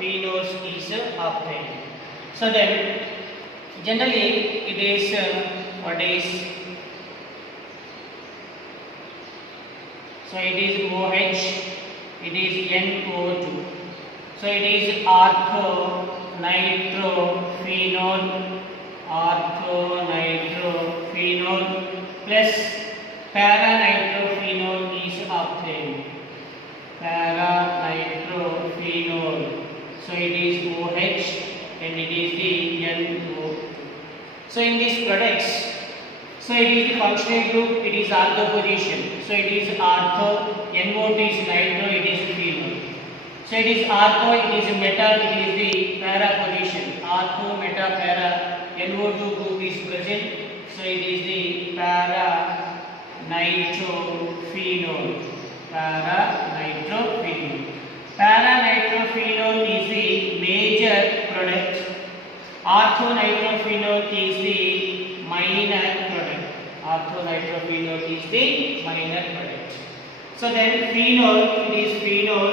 phenols is obtained. So then generally it is what is, so it is OH, it is NO2. So it is orthonitrophenol, orthonitrophenol plus paranitrophenol is obtained. Paranitrophenol. So it is OH and it is the NO2. So in these products, so it is the functional group, it is ortho position. So it is ortho, NO2 is nitro, it is phenol. So it is ortho, it is meta, it is the para position. Ortho, meta, para, NO2 group is present. So it is the para nitrophenol. Para nitrophenol. Para nitrophenol is the major product. Ortho nitrophenol is the minor product. Ortho nitrophenol is the minor product. So then phenol, it is phenol.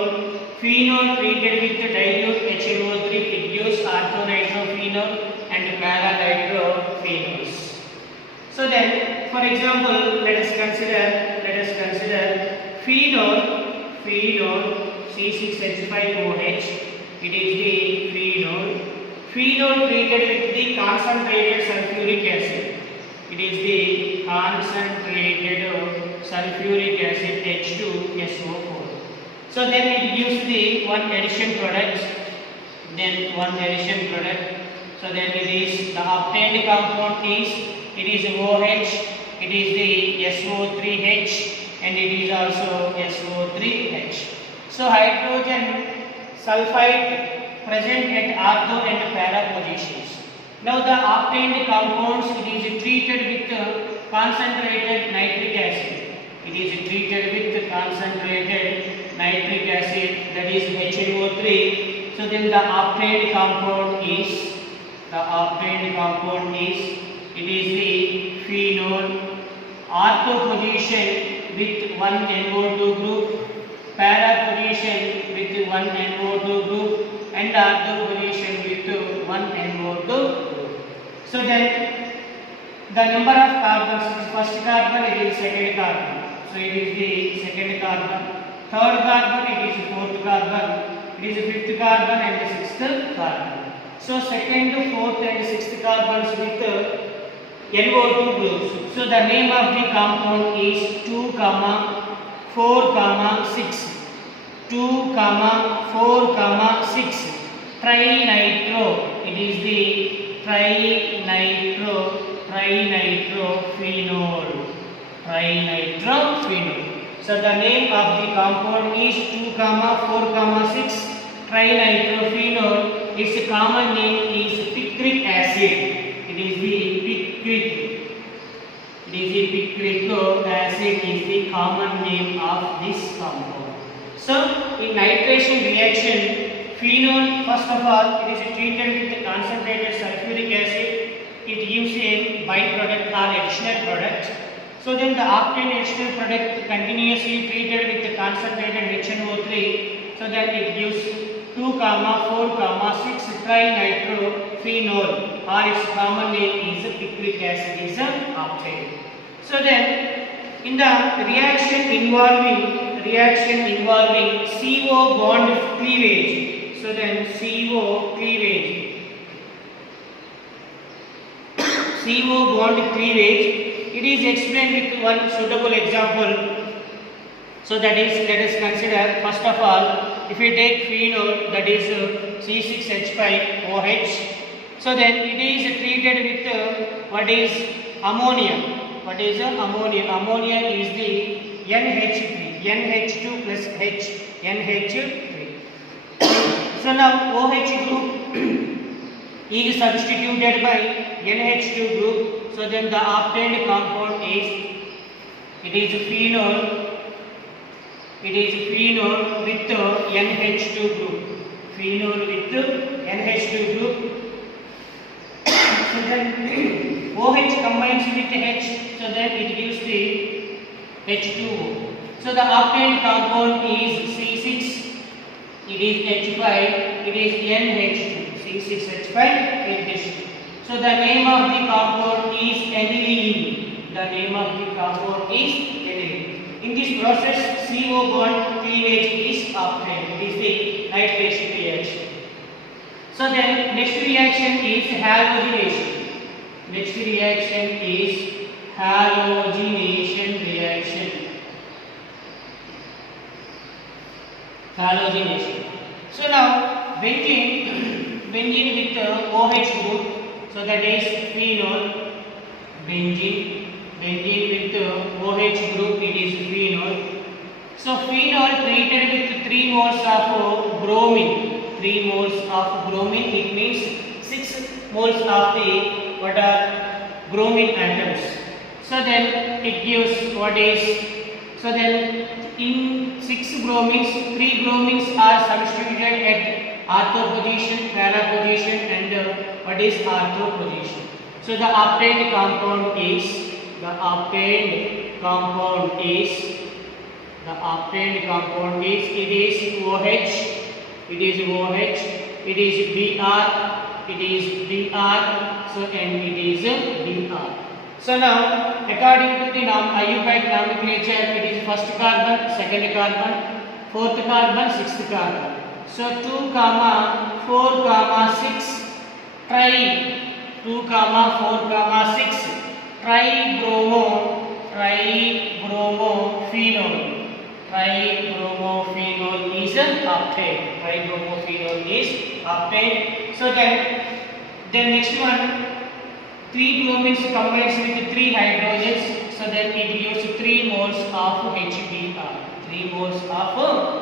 Phenol treated with dilute HNO3, it gives orthonitrophenol and paranitrophenol. So then, for example, let us consider phenol C6H5OH. It is the phenol. Phenol treated with the concentrated sulfuric acid. It is the concentrated sulfuric acid H2SO4. So then it gives the one addition product. So then it is the obtained compound is, it is OH, it is the SO3H and it is also SO3H. So hydrogen sulfide present at ortho and para positions. Now the obtained compounds, it is treated with concentrated nitric acid. It is treated with concentrated nitric acid, that is HNO3. So then the obtained compound is, it is the phenol. Ortho position with one NO2 group, para position with one NO2 group and ortho position with one NO2 group. So then the number of carbons is first carbon, it is second carbon. So it is the second carbon. Third carbon, it is fourth carbon. It is fifth carbon and the sixth carbon. So second, fourth and sixth carbons with NO2 groups. So the name of the compound is 2, 4, 6. 2, 4, 6. Trinitro. It is the trinitrophenol. So the name of the compound is 2, 4, 6 trinitrophenol. Its common name is picric acid. It is the picric acid is the common name of this compound. So in nitration reaction, phenol, first of all, it is treated with the concentrated sulfuric acid. It gives a byproduct or additional product. So then the obtained additional product continuously treated with the concentrated HNO3. So then it gives 2, 4, 6 trinitrophenol, or its common name is picric acid is obtained. So then in the reaction involving CO bond cleavage. So then CO bond cleavage, it is explained with one suitable example. So that is, let us consider first of all, if we take phenol, that is C6H5OH. So then it is treated with what is ammonia. What is ammonia? Ammonia is the NH3, NH2 plus H, NH3. So now OH group is substituted by NH2 group. So then the obtained compound is, it is phenol with NH2 group. Phenol with NH2 group. So then OH combines with H, so then it gives the H2O. So the obtained compound is it is H5, it is NH2, C6H5NH2. So the name of the compound is aniline. The name of the compound is aniline. In this process, CO bond cleavage is obtained. It is the nitration reaction. So then next reaction is halogenation. Next reaction is halogenation reaction. Halogenation. So now benzene with the OH group. So that is phenol. Benzene with the OH group. It is phenol. So phenol treated with 3 moles of bromine. 3 moles of bromine. It means 6 moles of the what are bromine atoms. So then it gives what is. So then in 6 bromines, 3 bromines are substituted at ortho position, para position, and what is ortho position. So the obtained compound is it is OH, it is OH, it is Br, so and it is Br. So now, according to the IUPAC nomenclature, it is first carbon, second carbon, fourth carbon, sixth carbon. So 2, 4, 6 tribromophenol is obtained. Tribromophenol is obtained. So then next one. 3 bromines combines with 3 hydrogens, so then it gives 3 moles of HBr. 3 moles of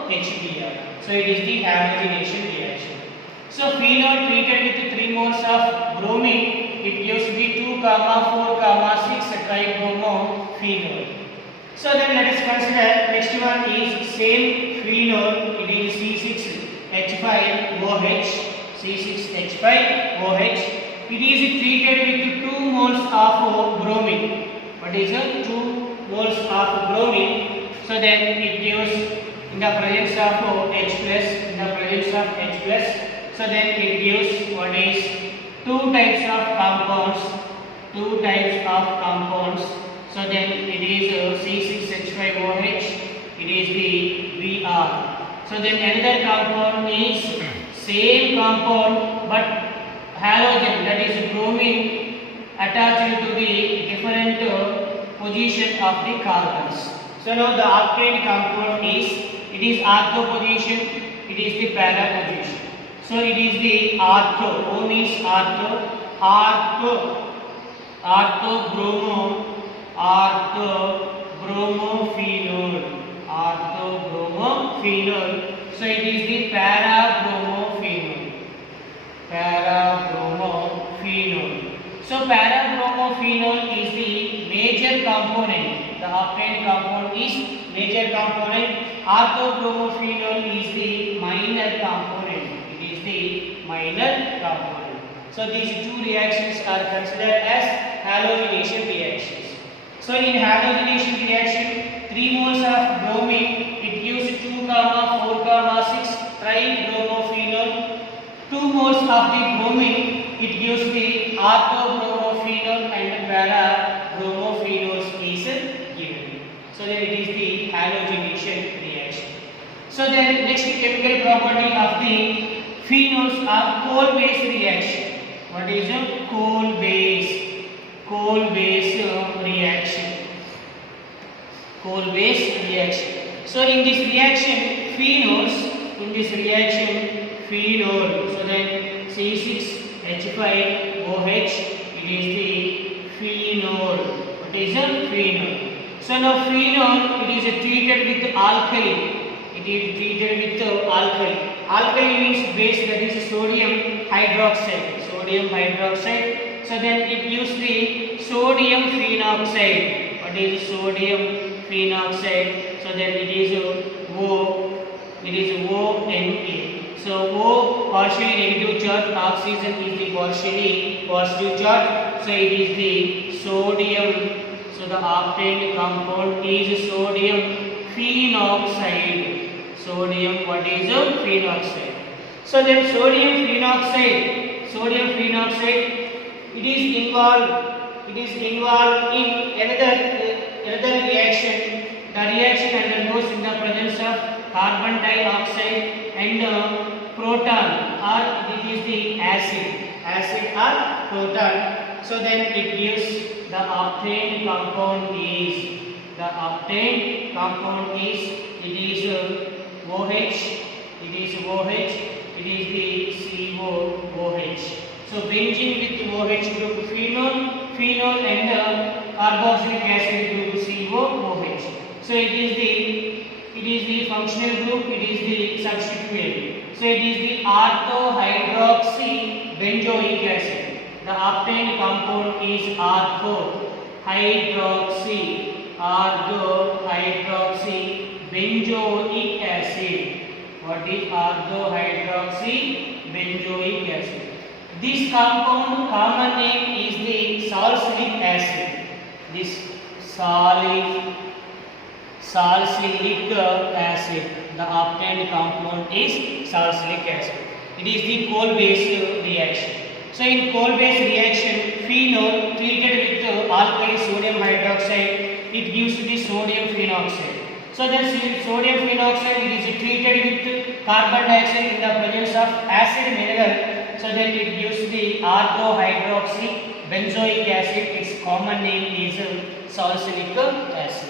HBr. So it is the halogenation reaction. So phenol treated with 3 moles of bromine, it gives the 2, 4, 6 tribromophenol. So then let us consider next one is same phenol. It is C6H5OH. C6H5OH. It is treated with 2 moles of bromine. What is 2 moles of bromine? So then it gives in the presence of H plus. So then it gives what is 2 types of compounds. So then it is C6H5OH. It is the Br. So then another compound is same compound but halogen, that is bromine, attached to the different position of the carbons. So now the obtained compound is, it is ortho position, it is the para position. So it is the ortho. O means ortho. Ortho-bromophenol. So it is the para-bromophenol. So para-bromophenol is the major component. The obtained compound is major component. Ortho-bromophenol is the minor component. It is the minor component. So these two reactions are considered as halogenation reactions. So in halogenation reaction, 3 moles of bromine, it gives 2, 4, 6 tribromophenol. 2 moles of the bromine, it gives the ortho-bromophenol and para-bromophenols is given. So then it is the halogenation reaction. So then next chemical property of the phenols are coal-base reaction. What is a coal-base? Coal-base reaction. So in this reaction, phenol. So then C6H5OH, it is the phenol. What is a phenol? So now phenol, it is treated with alkali. Alkali means base, that is sodium hydroxide. So then it gives the sodium phenoxide. What is sodium phenoxide? So then it is O. So O partially negative charge, oxygen is the partially positive charge. So it is the sodium. So the obtained compound is sodium phenoxide. sodium what is phenoxide. So then sodium phenoxide it is involved in another reaction. The reaction undergoes in the presence of carbon dioxide and proton, or it is the acid or proton. So then it gives the obtained compound is it is OH, it is the COOH. So benzene with OH group phenol and carboxylic acid group COOH. So it is the functional group, it is the substituent. So it is the orthohydroxybenzoic acid. The obtained compound is orthohydroxybenzoic acid. What is orthohydroxybenzoic acid? This compound common name is the salicylic acid. This salicylic acid. The obtained compound is salicylic acid. It is the coal-based reaction. So in coal-based reaction, phenol treated with alkyl sodium hydroxide, it gives the sodium phenoxide. So this sodium phenoxide it is treated with carbon dioxide in the presence of acid mineral. So then it gives the orthohydroxybenzoic acid. Its common name is salicylic acid.